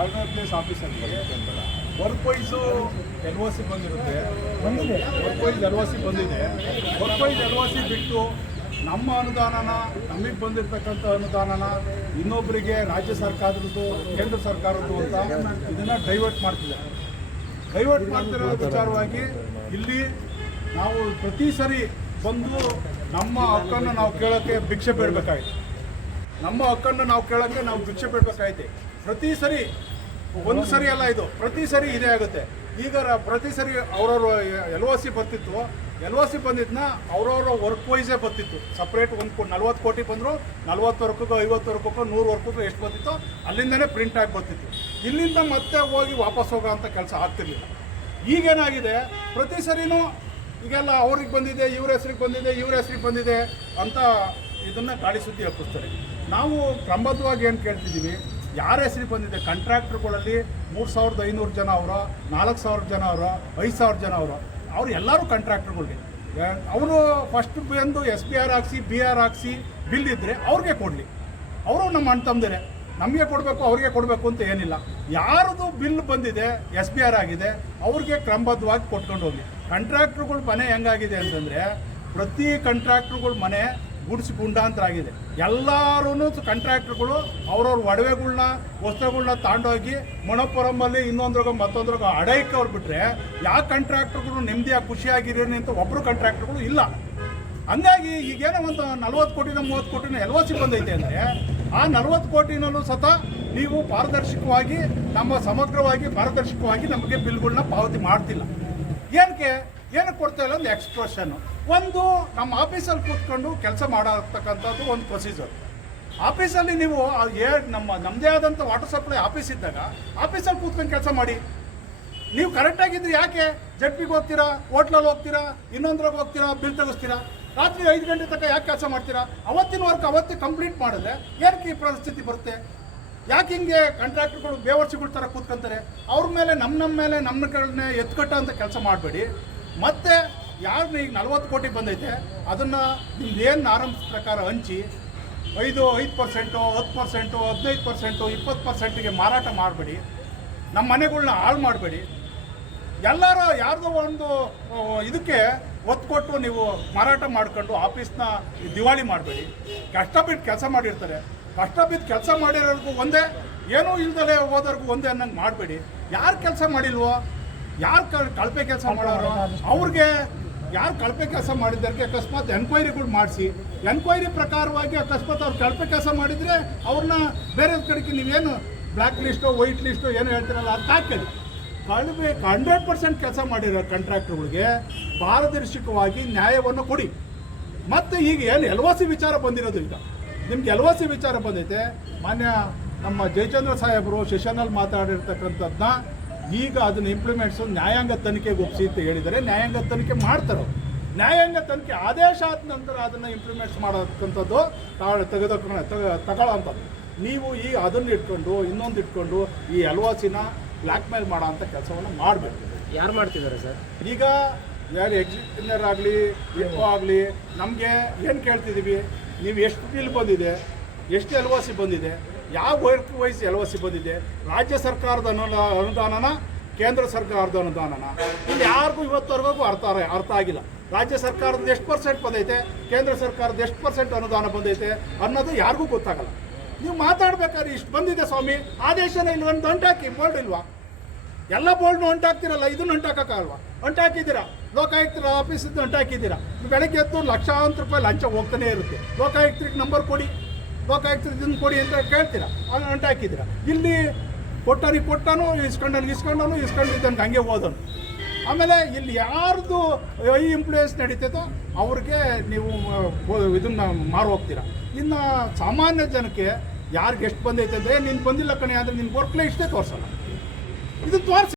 Order place officer work wise L O C ಬಂದಿರುತ್ತೆ. ಬಂದಿದೆ. Work wise L O C ಬಂದಿದೆ. Work wise L O C ಬಿಟ್ಟು ನಮ್ಮ ಅನುದಾನನ ನಮಗೆ ಬಂದಿರತಕ್ಕಂಥ ಅನುದಾನನ ಇನ್ನೊಬ್ಬರಿಗೆ ರಾಜ್ಯ ಸರ್ಕಾರದ್ದು ಕೇಂದ್ರ ಸರ್ಕಾರದ್ದು ಅಂತ ಇದನ್ನ ಡೈವರ್ಟ್ ಮಾಡ್ತಿದೆ. ಡೈವರ್ಟ್ ಮಾಡ್ತಿರೋ ವಿಚಾರವಾಗಿ ಇಲ್ಲಿ ನಾವು ಪ್ರತಿ ಸರಿ ಬಂದು ನಮ್ಮ ಹಕ್ಕನ್ನು ನಾವು ಕೇಳೋಕ್ಕೆ ಭಿಕ್ಷೆ ಬೇಡಬೇಕಾಯ್ತು ನಮ್ಮ ಹಕ್ಕನ್ನು ನಾವು ಕೇಳೋಕ್ಕೆ ನಾವು ಭಿಕ್ಷೆ ಬೇಡಬೇಕಾಯ್ತು ಪ್ರತಿ ಸರಿ, ಒಂದು ಸರಿ ಅಲ್ಲ ಇದು, ಪ್ರತಿ ಸರಿ ಇದೇ ಆಗುತ್ತೆ. ಈಗ ಪ್ರತಿ ಸರಿ ಅವ್ರವ್ರ ಎಲ್ ಒ ಸಿ ಬರ್ತಿತ್ತು. ಎಲ್ ಒ ಸಿ ಬಂದಿದ್ನ ಅವ್ರವ್ರ ವರ್ಕ್ ವೈಸೇ ಬರ್ತಿತ್ತು. ಸಪ್ರೇಟ್ ಒಂದು ನಲ್ವತ್ತು ಕೋಟಿ ಬಂದರು, ನಲ್ವತ್ತು ವರ್ಕಕ್ಕೋ ಐವತ್ತು ವರ್ಕಕ್ಕೋ ನೂರು ವರ್ಕಕ್ಕೋ ಎಷ್ಟು ಬರ್ತಿತ್ತೋ ಅಲ್ಲಿಂದನೇ ಪ್ರಿಂಟ್ ಆಗಿ ಬರ್ತಿತ್ತು. ಇಲ್ಲಿಂದ ಮತ್ತೆ ಹೋಗಿ ವಾಪಸ್ ಹೋಗೋ ಅಂತ ಕೆಲಸ ಆಗ್ತಿರ್ಲಿಲ್ಲ. ಈಗೇನಾಗಿದೆ, ಪ್ರತಿ ಸರಿನೂ ಈಗೆಲ್ಲ ಅವ್ರಿಗೆ ಬಂದಿದೆ, ಇವ್ರ ಹೆಸ್ರಿಗೆ ಬಂದಿದೆ, ಇವ್ರ ಹೆಸ್ರಿಗೆ ಬಂದಿದೆ ಅಂತ ಇದನ್ನು ಗಾಳಿ ಸುದ್ದಿ ಹಪ್ಪಿಸ್ತಾರೆ ನಾವು ಕ್ರಮಬದ್ಧವಾಗಿ ಏನು ಕೇಳ್ತಿದ್ದೀವಿ ಯಾರ ಹೆಸರಿಗೆ ಬಂದಿದೆ? ಕಾಂಟ್ರಾಕ್ಟ್ರುಗಳಲ್ಲಿ ಮೂರು ಸಾವಿರದ ಐನೂರು ಜನ ಅವರ, ನಾಲ್ಕು ಸಾವಿರ ಜನ ಅವರ, ಐದು ಸಾವಿರ ಜನ ಅವರು. ಅವ್ರು ಎಲ್ಲರೂ ಕಾಂಟ್ರಾಕ್ಟ್ರುಗಳಿಗೆ ಅವರು ಫಸ್ಟ್ ಬಂದು ಎಸ್ ಬಿ ಆರ್ ಹಾಕ್ಸಿ ಬಿ ಆರ್ ಹಾಕ್ಸಿ ಬಿಲ್ ಇದ್ದರೆ ಅವ್ರಿಗೆ ಕೊಡಲಿ. ಅವರು ನಮ್ಮ ಅಣ್ಣ ತಮ್ಮದಿರೆ ನಮಗೆ ಕೊಡಬೇಕು, ಅವ್ರಿಗೆ ಕೊಡಬೇಕು ಅಂತ ಏನಿಲ್ಲ. ಯಾರದು ಬಿಲ್ ಬಂದಿದೆ ಎಸ್ ಬಿ ಆರ್ ಆಗಿದೆ, ಅವ್ರಿಗೆ ಕ್ರಮಬದ್ಧವಾಗಿ ಕೊಟ್ಕೊಂಡು ಹೋಗಿ ಕಾಂಟ್ರಾಕ್ಟ್ರುಗಳ ಮನೆ ಹೆಂಗಾಗಿದೆ ಅಂತಂದರೆ, ಪ್ರತಿ ಕಾಂಟ್ರಾಕ್ಟ್ರುಗಳ ಮನೆ ಗುಡ್ಸಿ ಗುಂಡಾಂತರಾಗಿದೆ. ಎಲ್ಲರೂ ಕಾಂಟ್ರಾಕ್ಟ್ರುಗಳು ಅವ್ರವ್ರ ಒಡವೆಗಳ್ನ ವಸ್ತುಗಳನ್ನ ತಗೊಂಡೋಗಿ ಮಣಪುರಮಲ್ಲಿ ಇನ್ನೊಂದ್ರಾಗ ಮತ್ತೊಂದ್ರಾಗ ಅಡೈಕ್ಕೆ ಅವ್ರು ಬಿಟ್ಟರೆ ಯಾವ ಕಾಂಟ್ರಾಕ್ಟ್ರುಗಳು ನೆಮ್ಮದಿಯಾಗಿ ಖುಷಿಯಾಗಿರೋನಿ ಅಂತ ಒಬ್ಬರು ಕಾಂಟ್ರಾಕ್ಟ್ರುಗಳು ಇಲ್ಲ. ಹಂಗಾಗಿ ಈಗೇನೋ ಒಂದು ನಲ್ವತ್ತು ಕೋಟಿನ, ಮೂವತ್ತು ಕೋಟಿನ ಎಲ್ ಸಿಬ್ಬಂದೈತೆ ಅಂದರೆ ಆ ನಲ್ವತ್ತು ಕೋಟಿನಲ್ಲೂ ಸತ ನೀವು ಪಾರದರ್ಶಕವಾಗಿ, ನಮ್ಮ ಸಮಗ್ರವಾಗಿ ಪಾರದರ್ಶಕವಾಗಿ ನಮಗೆ ಬಿಲ್ಗಳನ್ನ ಪಾವತಿ ಮಾಡ್ತಿಲ್ಲ. ಏನಕ್ಕೆ? ಏನಕ್ಕೆ ಕೊಡ್ತಾ ಇಲ್ಲ? ಒಂದು ಎಕ್ಸ್ಪ್ರೆಷನ್ ಒಂದು ನಮ್ಮ ಆಫೀಸಲ್ಲಿ ಕೂತ್ಕೊಂಡು ಕೆಲಸ ಮಾಡತಕ್ಕಂಥದ್ದು ಒಂದು ಪ್ರೊಸೀಜರ್ ಆಫೀಸಲ್ಲಿ ನೀವು ನಮ್ಮ ನಮ್ಮದೇ ಆದಂಥ ವಾಟರ್ ಸಪ್ಲೈ ಆಫೀಸ್ ಇದ್ದಾಗ ಆಫೀಸಲ್ಲಿ ಕೂತ್ಕೊಂಡು ಕೆಲಸ ಮಾಡಿ. ನೀವು ಕರೆಕ್ಟಾಗಿದ್ರೆ ಯಾಕೆ? ಜಡ್ಪಿಗೆ ಹೋಗ್ತೀರಾ? ಹೋಟ್ಲಲ್ಲಿ ಹೋಗ್ತೀರಾ? ಇನ್ನೊಂದ್ರಾಗ ಹೋಗ್ತೀರಾ? ಬಿಲ್ ತೆಗಿಸ್ತೀರಾ? ರಾತ್ರಿ ಐದು ಗಂಟೆ ತನಕ ಯಾಕೆ ಕೆಲಸ ಮಾಡ್ತೀರಾ? ಅವತ್ತಿನ ವರ್ಕ್ ಅವತ್ತೇ ಕಂಪ್ಲೀಟ್ ಮಾಡಿದ್ರೆ ಏನಕ್ಕೆ ಈ ಪರಿಸ್ಥಿತಿ ಬರುತ್ತೆ? ಯಾಕೆ ಹಿಂಗೆ ಕಾಂಟ್ರಾಕ್ಟರ್ಗಳು ಬೇವರ್ಸಿಗಳ ಥರ ಕೂತ್ಕೊಂತಾರೆ? ಅವ್ರ ಮೇಲೆ ನಮ್ಮ ನಮ್ಮ ಮೇಲೆ ನಮ್ಮಗಳನ್ನೇ ಎತ್ಕಟ್ಟ ಅಂತ ಕೆಲಸ ಮಾಡಬೇಡಿ. ಮತ್ತೆ ಯಾರು ಈಗ ನಲ್ವತ್ತು ಕೋಟಿ ಬಂದೈತೆ, ಅದನ್ನು ಏನು ಆರಂಭ ಪ್ರಕಾರ ಹಂಚಿ, ಐದು ಐದು ಪರ್ಸೆಂಟು, ಹತ್ತು ಪರ್ಸೆಂಟು, ಹದಿನೈದು ಪರ್ಸೆಂಟು, ಇಪ್ಪತ್ತು ಪರ್ಸೆಂಟಿಗೆ ಮಾರಾಟ ಮಾಡಬೇಡಿ, ನಮ್ಮ ಮನೆಗಳ್ನ ಹಾಳು ಮಾಡಬೇಡಿ. ಎಲ್ಲರೂ ಯಾರ್ದೋ ಒಂದು ಇದಕ್ಕೆ ಒತ್ತು ಕೊಟ್ಟು ನೀವು ಮಾರಾಟ ಮಾಡ್ಕೊಂಡು ಆಫೀಸ್ನ ದಿವಾಳಿ ಮಾಡಬೇಡಿ. ಕಷ್ಟ ಬಿಟ್ಟು ಕೆಲಸ ಮಾಡಿರ್ತಾರೆ. ಕಷ್ಟ ಬಿದ್ದು ಕೆಲಸ ಮಾಡಿರೋರ್ಗೂ ಒಂದೇ, ಏನೂ ಇಲ್ದಲೇ ಹೋದವ್ರಿಗೂ ಒಂದೇ ಅನ್ನಂಗೆ ಮಾಡಬೇಡಿ. ಯಾರು ಕೆಲಸ ಮಾಡಿಲ್ವೋ ಯಾರು ಕಳಪೆ ಕೆಲಸ ಮಾಡೋರು? ಅವ್ರಿಗೆ ಯಾರು ಕಳಪೆ ಕೆಲಸ ಮಾಡಿದ್ದಕ್ಕೆ ಅಕಸ್ಮಾತ್ ಎನ್ಕ್ವೈರಿಗಳು ಮಾಡಿಸಿ. ಎನ್ಕ್ವೈರಿ ಪ್ರಕಾರವಾಗಿ ಅಕಸ್ಮಾತ್ ಅವ್ರು ಕಳಪೆ ಕೆಲಸ ಮಾಡಿದರೆ ಅವ್ರನ್ನ ಬೇರೆ ಕಡೆಗೆ ನೀವೇನು ಬ್ಲ್ಯಾಕ್ ಲಿಸ್ಟು ವೈಟ್ ಲಿಸ್ಟು ಏನು ಹೇಳ್ತೀರಲ್ಲ ಅದು ಹಾಕಿ ಕಳಪೆ ಹಂಡ್ರೆಡ್ ಪರ್ಸೆಂಟ್ ಕೆಲಸ ಮಾಡಿರೋ ಕಾಂಟ್ರಾಕ್ಟ್ರುಗಳಿಗೆ ಪಾರದರ್ಶಕವಾಗಿ ನ್ಯಾಯವನ್ನು ಕೊಡಿ. ಮತ್ತು ಈಗ ಏನು ಎಲ್ ಸಿ ವಿಚಾರ ಬಂದಿರೋದು ಈಗ? ನಿಮ್ಗೆ ಎಲ್ ಸಿ ವಿಚಾರ ಬಂದೈತೆ? ಮಾನ್ಯ ನಮ್ಮ ಜಯಚಂದ್ರ ಸಾಹೇಬರು ಸೆಷನಲ್ಲಿ ಮಾತಾಡಿರ್ತಕ್ಕಂಥದ್ದನ್ನ ಈಗ ಅದನ್ನು ಇಂಪ್ಲಿಮೆಂಟ್ಸು ನ್ಯಾಯಾಂಗ ತನಿಖೆಗೆ ಒಪ್ಪಿಸಿ ಅಂತ ಹೇಳಿದರೆ ನ್ಯಾಯಾಂಗ ತನಿಖೆ ಮಾಡ್ತಾರೆ ನ್ಯಾಯಾಂಗ ತನಿಖೆ ಆದೇಶ ಆದ ನಂತರ ಅದನ್ನು ಇಂಪ್ಲಿಮೆಂಟ್ಸ್ ಮಾಡೋಕ್ಕಂಥದ್ದು ತೆಗೆದು ತಗೊಳ್ಳೋಂಥದ್ದು. ನೀವು ಈ ಅದನ್ನು ಇಟ್ಕೊಂಡು ಇನ್ನೊಂದು ಇಟ್ಕೊಂಡು ಈ ಎಲ್ ಬ್ಲ್ಯಾಕ್ಮೇಲ್ ಬ್ಲ್ಯಾಕ್ ಮೇಲ್ ಮಾಡೋ ಅಂಥ ಕೆಲಸವನ್ನು ಮಾಡಬೇಕು. ಯಾರು ಮಾಡ್ತಿದ್ದಾರೆ ಸರ್? ಈಗ ಯಾರು ಎಕ್ಸಿಕ್ಯೂಟಿವ್ ಆಗಲಿ ಎಫ್ ಆಗಲಿ ನಮಗೆ ಏನು ಕೇಳ್ತಿದ್ದೀವಿ ನೀವು ಎಷ್ಟು ಬಿಲ್ ಬಂದಿದೆ ಎಷ್ಟು ಎಲ್ವಾಸಿ ಬಂದಿದೆ? ಯಾವ ವರ್ಕ್ ವೈಸ್ ಎಲ್ ಸಿ ಬಂದಿದೆ? ರಾಜ್ಯ ಸರ್ಕಾರದ ಅನುದಾನ ಅನುದಾನನ, ಕೇಂದ್ರ ಸರ್ಕಾರದ ಅನುದಾನನ? ಇಲ್ಲಿ ಯಾರಿಗೂ ಇವತ್ತವರೆಗೂ ಅರ್ಥ ಅರ್ಥ ಆಗಿಲ್ಲ. ರಾಜ್ಯ ಸರ್ಕಾರದ ಎಷ್ಟು ಪರ್ಸೆಂಟ್ ಬಂದೈತೆ? ಕೇಂದ್ರ ಸರ್ಕಾರದ ಎಷ್ಟು ಪರ್ಸೆಂಟ್ ಅನುದಾನ ಬಂದೈತೆ ಅನ್ನೋದು ಯಾರಿಗೂ ಗೊತ್ತಾಗಲ್ಲ. ನೀವು ಮಾತಾಡ್ಬೇಕಾದ್ರೆ ಇಷ್ಟು ಬಂದಿದೆ ಸ್ವಾಮಿ. ಆದೇಶನ ಇಲ್ಲಿ ಒಂದು ಅಂಟಾಕಿ ಬೋರ್ಡ್ ಇಲ್ವಾ? ಎಲ್ಲ ಬೋಲ್ಡ್ನು ಅಂಟಾಕ್ತಿರಲ್ಲ, ಇದನ್ನು ಅಂಟಾಕಲ್ವಾ ಅಂಟಾಕಿದ್ದೀರಾ? ಲೋಕಾಯುಕ್ತರ ಆಫೀಸಿಂದ ಅಂಟಾಕಿದ್ದೀರಾ? ಬೆಳಗ್ಗೆ ಎದ್ದು ಲಕ್ಷಾಂತರ ರೂಪಾಯಿ ಲಂಚ ಹೋಗ್ತಾನೆ ಇರುತ್ತೆ. ಲೋಕಾಯುಕ್ತರಿಗೆ ನಂಬರ್ ಕೊಡಿ. ಲೋಕಾಯುಕ್ತರಿಗೆ ಇದನ್ನು ಕೊಡಿ ಅಂತ ಕೇಳ್ತೀರಾ? ಅಂಟು ಹೊಂಟಾಕಿದ್ದೀರಾ ಇಲ್ಲಿ ಕೊಟ್ಟನಿಗೆ ಕೊಟ್ಟನು ಇಸ್ಕೊಂಡನು ಇಸ್ಕೊಂಡನು ಇಸ್ಕೊಂಡಿದ್ದನ್ಗೆ ಹಂಗೆ ಹೋದನು ಆಮೇಲೆ ಇಲ್ಲಿ ಯಾರ್ದು ಐ ಇಂಪ್ಲೂಯೆನ್ಸ್ ನಡೀತೈತೋ ಅವ್ರಿಗೆ ನೀವು ಇದನ್ನ ಮಾರು ಹೋಗ್ತೀರ? ಇನ್ನು ಸಾಮಾನ್ಯ ಜನಕ್ಕೆ ಯಾರಿಗೆ ಎಷ್ಟು ಬಂದೈತೆ ಅಂದರೆ ನೀನು ಬಂದಿಲ್ಲ ಕಣೆ, ಆದ್ರೆ ನಿನ್ನ ವರ್ಕ್ಲೇ ಇಷ್ಟೇ ತೋರಿಸಲ್ಲ. ಇದು ತೋರಿಸಿ.